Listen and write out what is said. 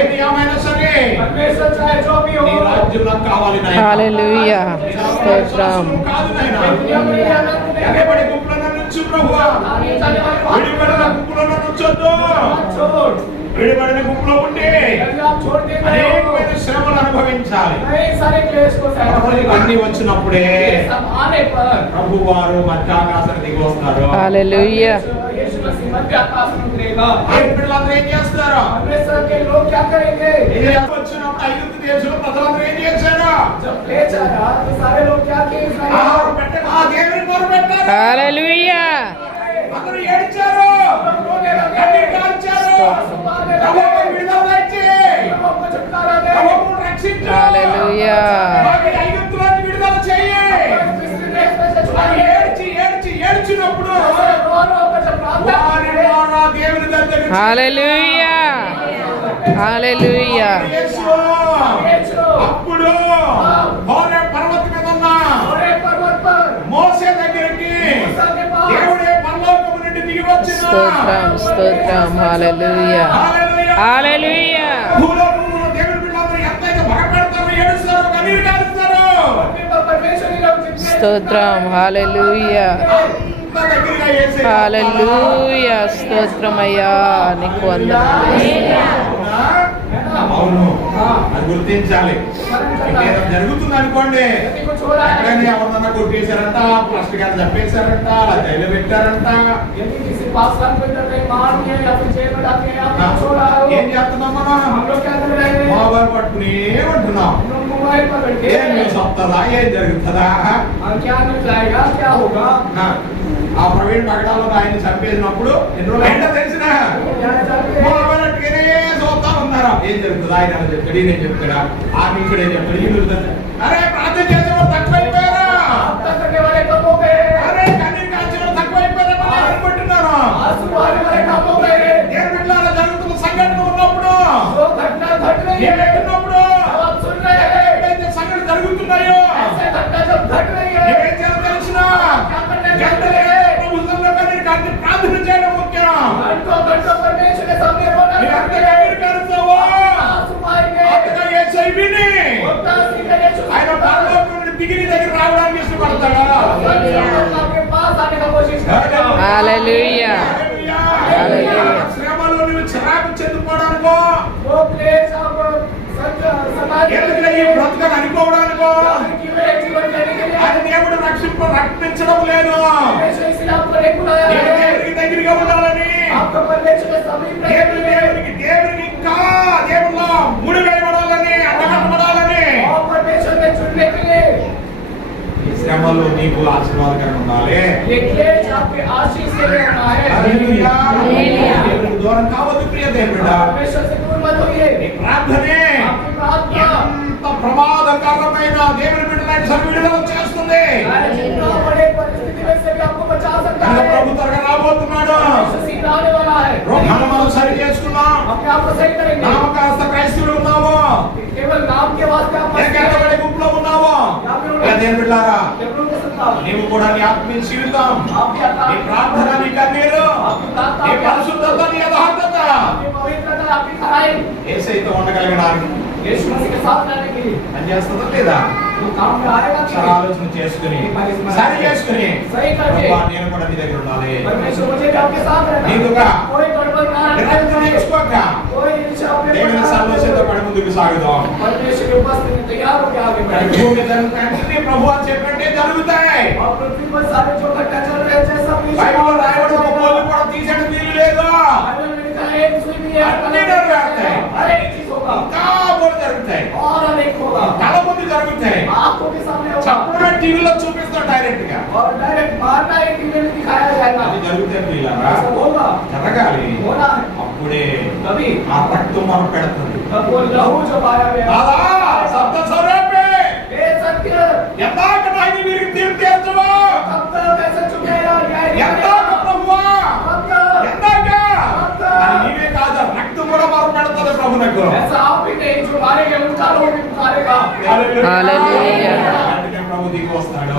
ఏది ఏమైనా సరే నీ రాజ్యం నాకు కావాలి నాయనా. హల్లెలూయా స్తోత్రం. కాదు నాయనా, ఎగబడి గుంపులో నుంచి ప్రభువా, విడిపడిన గుంపులో నుంచొద్దు. విడిపడిన గుంపులో ఉండి అనేకమైన శ్రమలు అనుభవించాలి. అన్ని వచ్చినప్పుడే ప్రభు వారు మధ్యాకాశం దిగి వస్తారు. హల్లెలూయా. పిల్లలందరూ ఏం చేస్తారు? వచ్చినప్పుడు ఐగుప్తు దేశంలో ప్రజలందరూ ఏం చేశారు? దేవుని మొర పెట్టారు. హల్లెలూయా. అందరూ ఏడ్చారు, కన్నీరు కార్చారు. ప్రభువు విడుదల దయచేయి, ప్రభువు రక్షించు, హల్లెలూయా. ఐగుప్తు నుండి విడుదల చేయి. ఏడ్చి ఏడ్చి ఏడ్చినప్పుడు వారి ద్వారా దేవుని దగ్గరికి హల్లెలూయా. హల్లెలూయా. అప్పుడు హోరే పర్వతం మీద ఉన్న మోసే దగ్గరికి దేవుడే పరలోకము నుండి దిగి వచ్చిన. స్తోత్రం స్తోత్రం. హల్లెలూయా. హల్లెలూయా. భూలోకంలో దేవుని బిడ్డలందరూ ఎంతైతే భయపడతారో, ఏడుస్తారో, కన్నీరు కారుస్తారో, స్తోత్రం. హల్లెలూయా. హల్లెలూయా. స్తోత్రమయ్యా, నీకు వందనాలు. అవును, అది గుర్తించాలి. ఇంకేదో జరుగుతుంది అనుకోండి, ఎక్కడైనా ఎవరినన్నా కొట్టేశారంట, ప్లాస్టిక్ అని చెప్పేశారంట, అలా జైలు పెట్టారంట, ఏం చేస్తున్నాం మనం? మొబైల్ పట్టుకుని ఏమంటున్నాం? ఏం న్యూస్ వస్తుందా, ఏం జరుగుతుందా? ఆ ప్రవీణ్ పగడాల్లో ఆయన చంపేసినప్పుడు ఎన్ని రోజులు అయినా తెలిసిన మొబైల్ పట్టుకునే చూస్తా ఉన్నారా, ఏం జరుగుతుందా? ఆయన చెప్తాడు, ఈయన చెప్తాడా, ఆ నిమిషుడే చెప్తాడు, ఈయన అరే ప్రార్థన చేసేవాడు తక్కువైపోయారా, అరే కన్నీరు కాల్చేవాడు తక్కువైపోయారా అనుకుంటున్నారా? నేను బిడ్డలారా జరుగుతున్న సంఘటన ఉన్నప్పుడు ఏమైతున్నప్పుడు ఎప్పుడైతే సంఘటన జరుగుతున్నాయో ఏం చేయాలో తెలిసిన ప్రభుత్వంలో కన్నీరు కాల్చి ప్రార్థన చేయడం ముఖ్యం. ఆయన పరలోకం నుండి దిగి నీ దగ్గర రావడానికి ఇష్టపడతాడా? హల్లెలూయా. హల్లెలూయా. శ్రమలో నువ్వు చిరాకు చెందుకోవడానికో, బ్రతకని అనుకోవడానికో ఆయన దేవుడు రక్షించడం లేదు. దేవుడికి దగ్గరగా ఉండాలని, దేవుడికి ఇంకా దేవుళ్ళ ముడి వేయబడాలని, అడ్డగట్టబడాలని, ఈ శ్రమలో నీకు ఆశీర్వాదకరంగా ఉండాలి. దేవుడికి దూరం కావద్దు ప్రియ దేవుడా. నీ ప్రార్థనే ఎంత ప్రమాదకరమైన దేవుని బిడ్డలను విడుదల చేస్తుంది. ప్రభు త్వరగా రాబోతున్నాడు. మనం సరి చేసుకున్నాం, నామకాస్త క్రైస్తవులు ఉన్నాము, ఎక్కడబడి గుంపులో ఉన్నాము. దేవుని బిడ్డలారా, నీవు కూడా నీ ఆత్మీయ జీవితం, నీ ప్రార్థన, నీ కన్నీరు, నీ పరిశుద్ధత, నీ యథార్థత యేసయ్యతో ఉండగలగడానికి పనిచేస్తుందా లేదా? ఆలోచన చేసుకుని సరి చేసుకుని నేను కూడా నీ దగ్గర ఉండాలి. నేర్చుకోక దేవుని సంతోషంతో పడి ముందుకు సాగుదాం. భూమి జరుగుతాయి, ప్రభు అని చెప్పంటే జరుగుతాయి. బైబిల్లో రాయబడిన ఒక బోర్డు కూడా తీసేయడం వీలు లేదు. అన్నీ నెరవేరుతాయి, ఇంకా బోర్డు జరుగుతాయి, కళ ముందు జరుగుతాయి. చెప్పడం టీవీలో చూపిస్తాం డైరెక్ట్ గా, అది జరుగుతాయి పిల్లరా, జరగాలి. అప్పుడే ఆ రక్తం మనం పెడుతుంది. నీవే కాదు, రక్తం కూడా మనం పెడుతుంది ప్రభునకు. హల్లెలూయా. ప్రభు దిగి వస్తాడు.